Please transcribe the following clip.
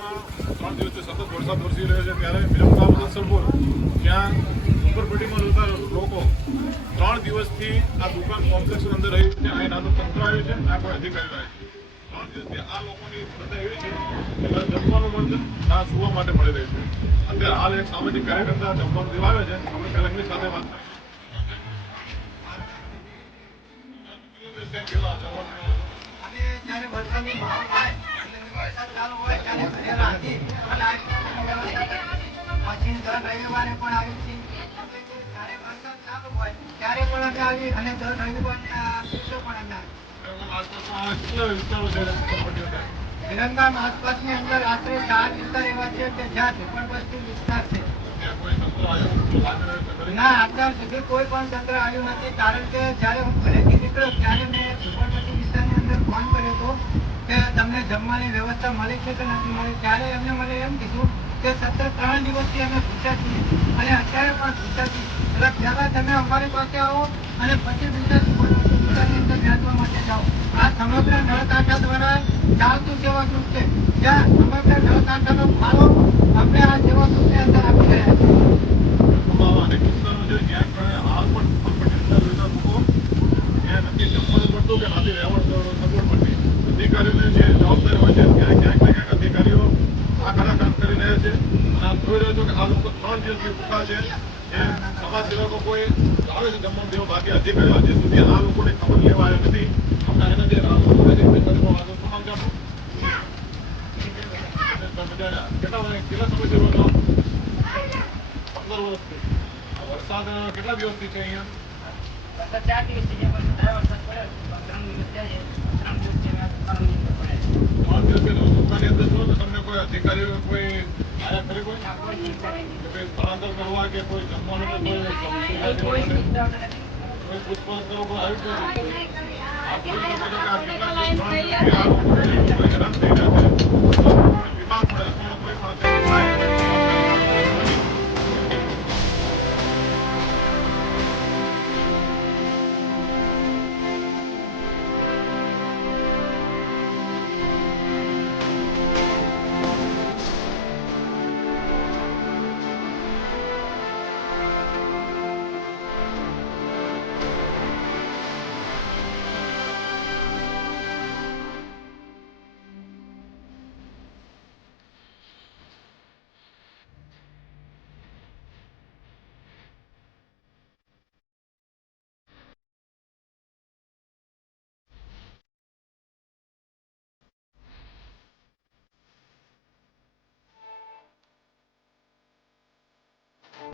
વિસ્તારમાં 3 દિવસથી સતત વરસાદ વરસી રહ્યો છે ત્યારે વિરમગામ આસલપુર જ્યાં ઝુંપડપટ્ટીમાં રહેતા લોકો 3 દિવસથી આ દુકાન કોમ્પ્લેક્સની અંદર રહી છે. અહીં ના તો તંત્ર આવ્યું છે ના કોઈ અધિકારીઓ આવ્યા છે. 3 દિવસથી આ લોકોની શ્રદ્ધા એવી છે કે ના જમવાનું મળશે ના સુવા માટે મળી રહ્યું છે. અત્યારે હાલ એક સામાજિક કાર્યકર્તા જમવાનું દેવા આવે છે. આપણે પહેલા એમની સાથે વાત કરીએ. જ્યારે વરસાદની માહોલ હોય વરસાદ ચાલુ હોય ત્યારે ઘરે રાખી પછી દર રવિવારે પણ આવી છે. જ્યારે વરસાદ ચાલુ હોય ત્યારે પણ અમે આવી અને દર રવિવારના દિવસો પણ અમે વિરમગામ આસપાસની અંદર આશરે 4 વિસ્તાર એવા છે કે જ્યાં ઝુંપડપટ્ટી વિસ્તાર છે. ના, અત્યાર સુધી કોઈ પણ તંત્ર આવ્યું નથી. કારણ કે જ્યારે હું ઘરેથી નીકળ્યો ત્યારે મેં ઝુંપડપટ્ટી વિસ્તારની અંદર ફોન કર્યો હતો કે તમને જમવાની વ્યવસ્થા મળી છે કે નથી મળી. ત્યારે એમને મને એમ કીધું કે સતત 3 દિવસથી અમે ભૂખ્યા છીએ અને અત્યારે પણ ભૂખ્યા છીએ. એટલે પહેલા તમે અમારી પાસે આવો અને પછી બીજા ઝુંપડપટ્ટી વિસ્તારની અંદર બેસવા માટે જાઓ. આ સમગ્ર નળકાંઠા દ્વારા ચાલતું સેવા ગ્રુપ છે. જ્યાં સમગ્ર નળકાંઠાનો ફાળો અમને આ સેવા ગ્રુપની અંદર આપી રહ્યા છે. અનેક વિસ્તારો છે જ્યાં હાલ પણ ઝુંપડપટ્ટી અંદર રહેતા લોકો ત્યાં નથી જમવાનું મળતું કે નથી રહેવાનું સગવડ મળતી. અધિકારીઓને જે જવાબદારી હોય છે ત્યાં ક્યાંક ને ક્યાંક અધિકારીઓ આ ખરા કામ કરી રહ્યા છે. અને આપ જોઈ રહ્યો છો કે આ લોકો 3 દિવસથી ભૂખા છે. જે સમાજ સેવકો કોઈ આવે છે જમવાનું દેવા, બાકી અધિકારીઓ હજી સુધી આ લોકોની ખબર લેવા આવ્યા નથી. આપણે એના જે રાહુલ છે એમની સાથે પણ વાતો. શું નામ છે આપણું? કેટલા સમયથી રહો છો? 15 વર્ષથી. વરસાદ કેટલા દિવસથી છે અહીંયા? વરસાદ 4 દિવસથી છે. વરસાદ પડ્યો 3 દિવસ થયા છે. 3 દિવસથી અમે દુકાનની અંદર પડ્યા છે. 3 દિવસથી દુકાનની અંદર છો તો તમને કોઈ અધિકારીઓ કોઈ આયા ખરી કોઈ સ્થળાંતર કરવા કે કોઈ જમવાનું કે કોઈ પૂછપરછ કરવા કોઈ આવ્યું છે? આપ જોઈ શકો છો કે આ કેટલા 3 દિવસથી આ લોકો હેરાન થઈ રહ્યા છે.